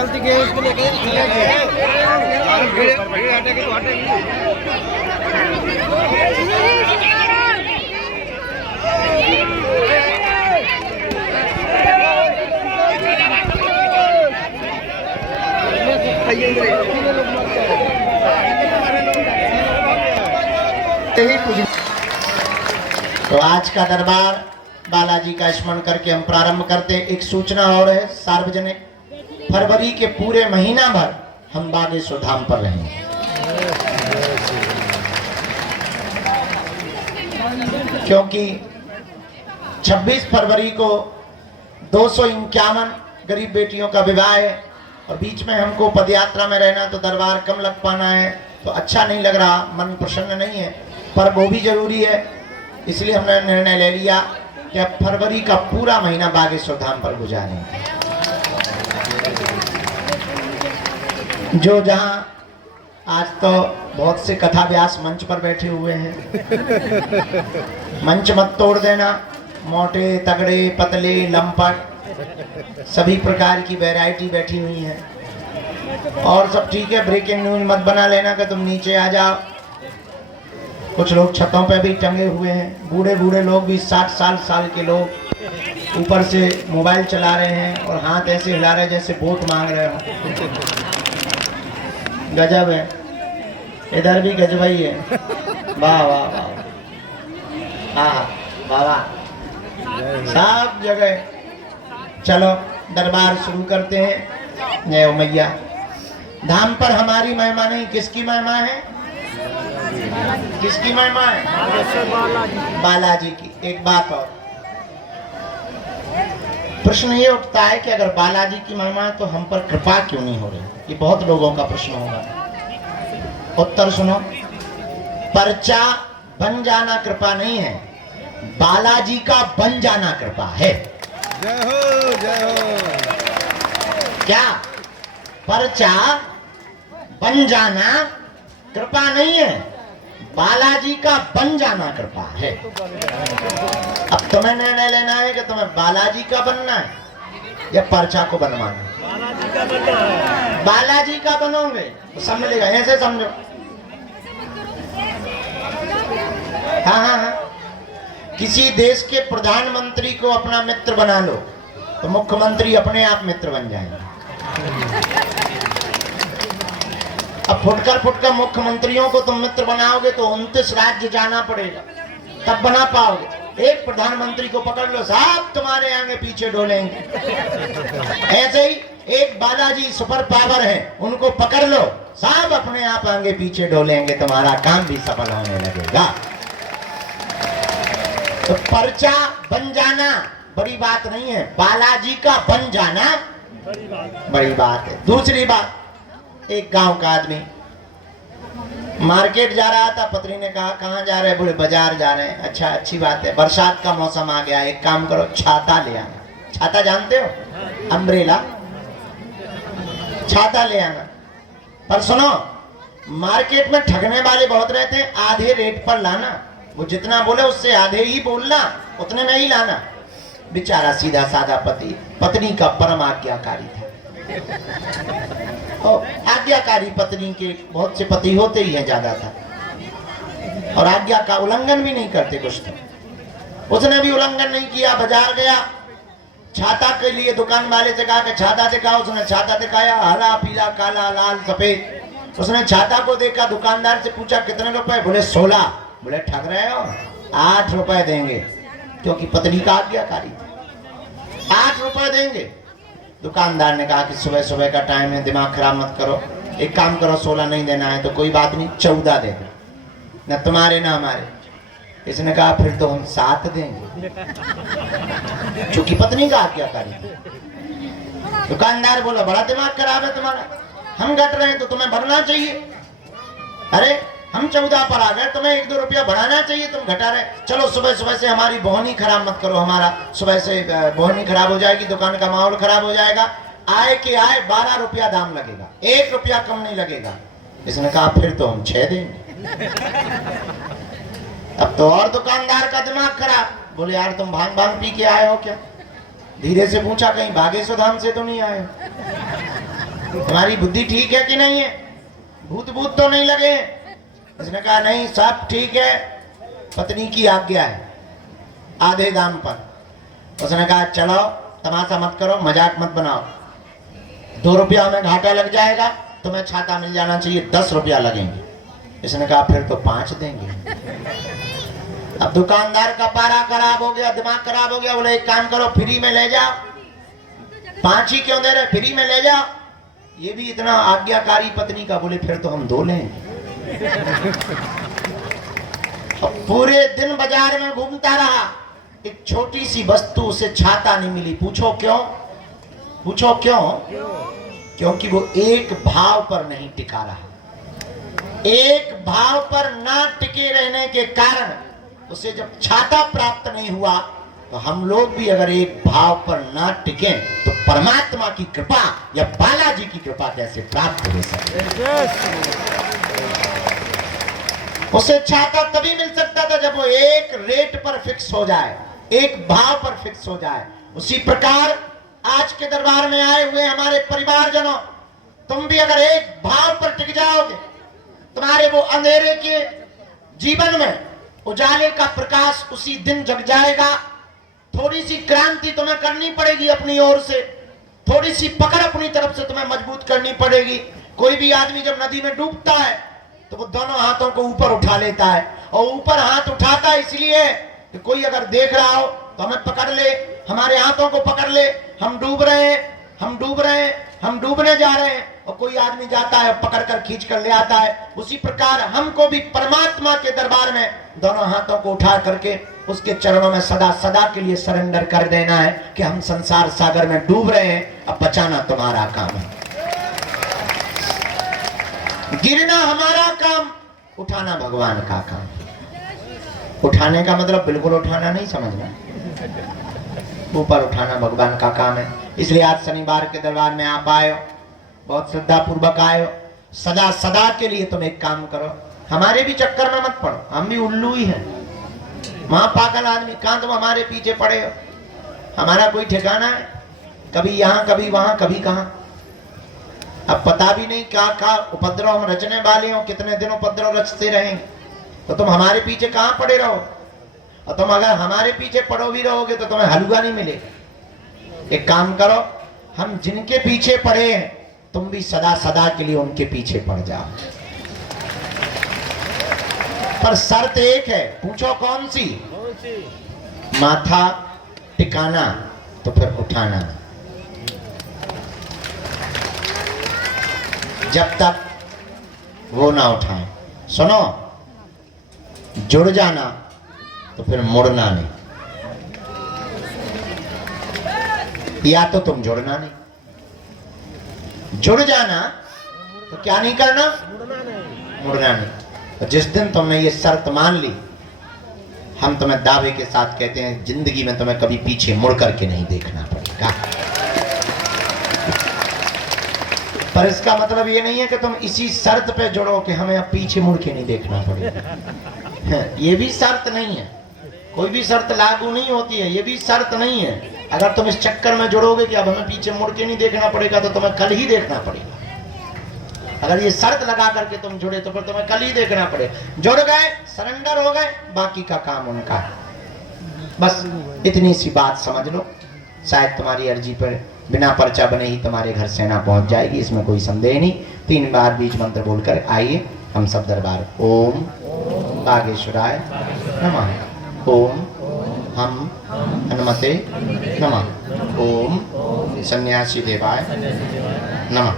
गलती के इसको लेके चले गए भीड़ हटेगी तो हटेगी। तो आज का दरबार बालाजी का स्मरण करके हम प्रारंभ करते हैं। एक सूचना और है सार्वजनिक, फरवरी के पूरे महीना भर हम बागेश्वर धाम पर रहेंगे। क्योंकि 26 फरवरी को 251 गरीब बेटियों का विवाह है और बीच में हमको पदयात्रा में रहना, तो दरबार कम लग पाना है, तो अच्छा नहीं लग रहा, मन प्रसन्न नहीं है, पर वो भी जरूरी है। इसलिए हमने निर्णय ले लिया कि अब फरवरी का पूरा महीना बागेश्वर धाम पर गुजारेंगे। जो जहां आज तो बहुत से कथा व्यास मंच पर बैठे हुए हैं, मंच मत तोड़ देना। मोटे तगड़े पतले लंपट सभी प्रकार की वैरायटी बैठी हुई है और सब ठीक है। ब्रेकिंग न्यूज मत बना लेना कि तुम नीचे आ जाओ। कुछ लोग छतों पे भी टंगे हुए हैं, बूढ़े बूढ़े लोग भी 60 साल के लोग ऊपर से मोबाइल चला रहे हैं और हाथ ऐसे हिला रहे हैं जैसे वोट मांग रहे हो। गजब है, इधर भी गजब ही है। वाह वाह वाह, हाँ वाह वाह, सब जगह। चलो दरबार शुरू करते हैं। जय मैया। धाम पर हमारी महिमा नहीं, किसकी महिमा है? किसकी महिमा है? बालाजी की। एक बात और, प्रश्न ये उठता है कि अगर बालाजी की महिमा है तो हम पर कृपा क्यों नहीं हो रही? ये बहुत लोगों का प्रश्न होगा। उत्तर सुनो, पर्चा बन जाना कृपा नहीं है, बालाजी का बन जाना कृपा है। जय हो जय हो। क्या? पर्चा बन जाना कृपा नहीं है, बालाजी का बन जाना कृपा है। अब तुम्हें निर्णय लेना है कि तुम्हें बालाजी का बनना है या पर्चा को बनवाना है। बालाजी का बनोगे तो समझ लेगा, ऐसे समझो। हाँ हाँ हाँ, किसी देश के प्रधानमंत्री को अपना मित्र बना लो तो मुख्यमंत्री अपने आप मित्र बन जाएंगे। अब फुटकर मुख्यमंत्रियों को तुम मित्र बनाओगे तो 29 राज्य जाना पड़ेगा, तब बना पाओगे। एक प्रधानमंत्री को पकड़ लो, साहब तुम्हारे आगे पीछे डोलेंगे। ऐसे ही एक बालाजी सुपर पावर है, उनको पकड़ लो, साहब अपने आप आगे पीछे डोलेंगे, तुम्हारा काम भी सफल होने लगेगा। तो पर्चा बन जाना बड़ी बात नहीं है, बालाजी का बन जाना बड़ी बात है। दूसरी बात, एक गांव का आदमी मार्केट जा रहा था, पत्नी ने कहा कहाँ जा रहे? बोले बाजार जा रहे हैं। अच्छा, अच्छी बात है, बरसात का मौसम आ गया, एक काम करो छाता ले आना। छाता जानते हो? अम्ब्रेला, छाता ले आना। पर सुनो, मार्केट में ठगने वाले बहुत रहते हैं, आधे रेट पर लाना। वो जितना बोले उससे आधे ही बोलना, उतने में ही लाना। बेचारा सीधा साधा पति, पत्नी का परम आज्ञाकारी था। और आज्ञाकारी पत्नी के बहुत से पति होते ही हैं ज्यादा था, और आज्ञा का उल्लंघन भी नहीं करते कुछ तो। उसने भी उल्लंघन नहीं किया, बाजार गया, छाता के लिए दुकान वाले से कहा कि छाता दिखाओ। उसने छाता दिखाया, हरा पीला काला लाल सफेद। उसने छाता को देखा, दुकानदार से पूछा कितने रुपए? बोले 16। बोले ठग रहे हो, 8 रुपए देंगे, क्योंकि पत्नी का आज्ञाकारी था। 8 रुपए देंगे। दुकानदार ने कहा कि सुबह सुबह का टाइम है, दिमाग खराब मत करो, एक काम करो, 16 नहीं देना है तो कोई बात नहीं, 14 दे दो, न तुम्हारे ना हमारे। इसने कहा फिर तो हम 7 देंगे, क्योंकि पत्नी का आज्ञाकारी था। दुकानदार बोला बड़ा दिमाग खराब है तुम्हारा, हम घट रहे हैं तो तुम्हें भरना चाहिए। अरे हम 14 पर आ गए, तुम्हें 1-2 रुपया बढ़ाना चाहिए, तुम घटा रहे। चलो सुबह सुबह से हमारी बोहनी खराब मत करो, हमारा सुबह से बोहनी खराब हो जाएगी, दुकान का माहौल खराब हो जाएगा। आए के आए 12 रुपया दाम लगेगा, 1 रुपया कम नहीं लगेगा। इसने कहा फिर तो हम 6 देंगे। अब तो और दुकानदार का दिमाग खराब, बोले यार तुम भांग भांग पी के आए हो क्या? धीरे से पूछा कहीं बागेश्वर धाम से तो नहीं आए हो? तुम्हारी बुद्धि ठीक है कि नहीं है? भूत भूत तो नहीं लगे? उसने कहा नहीं, सब ठीक है, पत्नी की आज्ञा है, आधे दाम पर। उसने कहा चलो तमाशा मत करो, मजाक मत बनाओ, 2 रुपया में घाटा लग जाएगा, तुम्हें छाता मिल जाना चाहिए, 10 रुपया लगेंगे। इसने कहा फिर तो 5 देंगे। अब दुकानदार का पारा खराब हो गया, दिमाग खराब हो गया, बोले एक काम करो, फ्री में ले जाओ। 5 ही क्यों दे रहे, फ्री में ले जाओ। ये भी इतना आज्ञाकारी पत्नी का, बोले फिर तो हम 2 लेंगे। अब पूरे दिन बाजार में घूमता रहा, एक छोटी सी वस्तु उसे छाता नहीं मिली। पूछो क्यों? पूछो क्यों? क्योंकि वो एक भाव पर नहीं टिका रहा। एक भाव पर ना टिके रहने के कारण उसे जब छाता प्राप्त नहीं हुआ, तो हम लोग भी अगर एक भाव पर ना टिके तो परमात्मा की कृपा या बालाजी की कृपा कैसे प्राप्त हो सकती? उसे छाता तभी मिल सकता था जब वो एक रेट पर फिक्स हो जाए, एक भाव पर फिक्स हो जाए। उसी प्रकार आज के दरबार में आए हुए हमारे परिवारजनों, तुम भी अगर एक भाव पर टिक जाओगे, तुम्हारे वो अंधेरे के जीवन में उजाले का प्रकाश उसी दिन जग जाएगा। थोड़ी सी क्रांति तुम्हें करनी पड़ेगी अपनी ओर से, थोड़ी सी पकड़ अपनी तरफ से तुम्हें मजबूत करनी पड़ेगी। कोई भी आदमी जब नदी में डूबता है तो वो दोनों हाथों को ऊपर उठा लेता है, और ऊपर हाथ उठाता है इसलिए कि कोई अगर देख रहा हो तो हमें पकड़ ले, हमारे हाथों को पकड़ ले, हम डूब रहे हैं, हम डूब रहे हैं, हम डूबने जा रहे हैं, और कोई आदमी जाता है पकड़ कर खींच कर ले आता है। उसी प्रकार हमको भी परमात्मा के दरबार में दोनों हाथों को उठा करके उसके चरणों में सदा सदा के लिए सरेंडर कर देना है कि हम संसार सागर में डूब रहे हैं, अब बचाना तुम्हारा काम है, गिरना हमारा काम, उठाना भगवान का काम। उठाने का मतलब बिल्कुल उठाना नहीं समझना, ऊपर उठाना भगवान का काम है। इसलिए आज शनिवार के दरबार में आप आए हो, बहुत श्रद्धा पूर्वक आए हो। सदा सदा के लिए तुम एक काम करो, हमारे भी चक्कर में मत पड़ो, हम भी उल्लू ही हैं, वहां पागल आदमी, कहां तुम हमारे पीछे पड़े हो? हमारा कोई ठिकाना है? कभी यहाँ कभी वहां कभी कहां। अब पता भी नहीं क्या क्या उपद्रव हम रचने वाले हो, कितने दिन उपद्रव रचते रहेंगे, तो तुम हमारे पीछे कहां पड़े रहो। और तुम अगर हमारे पीछे पड़ो भी रहोगे तो तुम्हें हलवा नहीं मिलेगा। एक काम करो, हम जिनके पीछे पड़े हैं तुम भी सदा सदा के लिए उनके पीछे पड़ जाओ, पर शर्त एक है, पूछो कौन सी? माथा टिकाना तो फिर उठाना। जब तक वो ना उठाए, सुनो, जुड़ जाना तो फिर मुड़ना नहीं, या तो तुम जुड़ना नहीं, जुड़ जाना तो क्या नहीं करना, मुड़ना नहीं। तो जिस दिन तुमने ये शर्त मान ली, हम तुम्हें दावे के साथ कहते हैं जिंदगी में तुम्हें कभी पीछे मुड़ करके नहीं देखना पड़ेगा। पर इसका मतलब ये नहीं है कि तुम इसी शर्त पे जुड़ो कि हमें अब पीछे मुड़ के नहीं देखना पड़ेगा। ये भी शर्त नहीं है, कोई भी शर्त लागू नहीं होती है, ये भी शर्त नहीं है। अगर तुम इस चक्कर में जुड़ोगे कि अब हमें पीछे मुड़ के नहीं देखना पड़ेगा, तो तुम्हें कल ही देखना पड़ेगा। अगर ये शर्त लगा करके तुम जुड़े तो फिर तुम्हें कल ही देखना पड़ेगा। जुड़ गए, सरेंडर हो गए, बाकी का काम उनका है। बस इतनी सी बात समझ लो, शायद तुम्हारी अर्जी पर बिना पर्चा बने ही तुम्हारे घर सेना पहुंच जाएगी, इसमें कोई संदेह नहीं। 3 बार बीज मंत्र बोलकर आइए हम सब दरबार। ओम बागेश्वराय नमः, ओम हम हनुमते नमः, ओम सन्यासी देवाय नमः।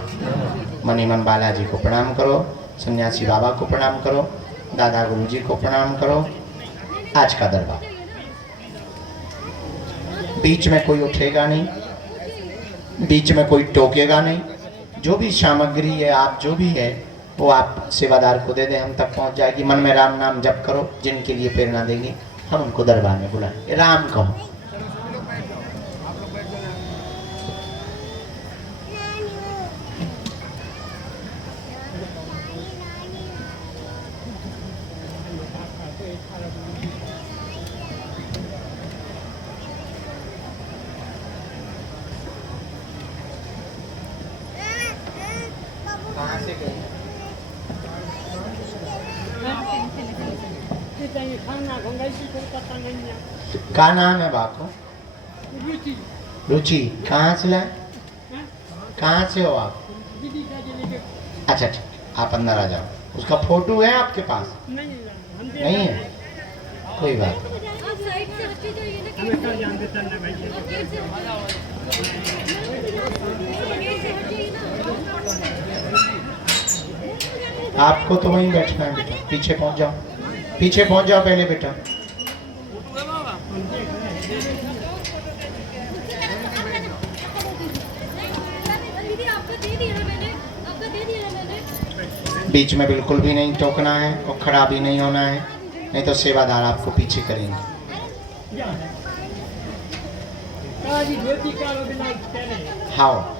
मनी मन बालाजी को प्रणाम करो, सन्यासी बाबा को प्रणाम करो, दादा गुरुजी को प्रणाम करो। आज का दरबार बीच में कोई उठेगा नहीं, बीच में कोई टोकेगा नहीं। जो भी सामग्री है, आप जो भी है वो आप सेवादार को दे दें, हम तक पहुंच जाएगी। मन में राम नाम जप करो, जिनके लिए प्रेरणा देंगे हम उनको दरबार में बुलाएं, राम कहो। क्या नाम है बाप को? रुचि। कहाँ से लाए? कहाँ से हो आप? अच्छा अच्छा, आप अंदर आ जाओ। उसका फोटो है आपके पास? नहीं है, कोई बात नहीं। आपको तो वहीं बैठना है बेटा, पीछे पहुंच जाओ, पीछे पहुंच जाओ पहले बेटा। बीच में बिल्कुल भी नहीं टोकना है और खड़ा भी नहीं होना है, नहीं तो सेवादार आपको पीछे करेंगे। हाँ,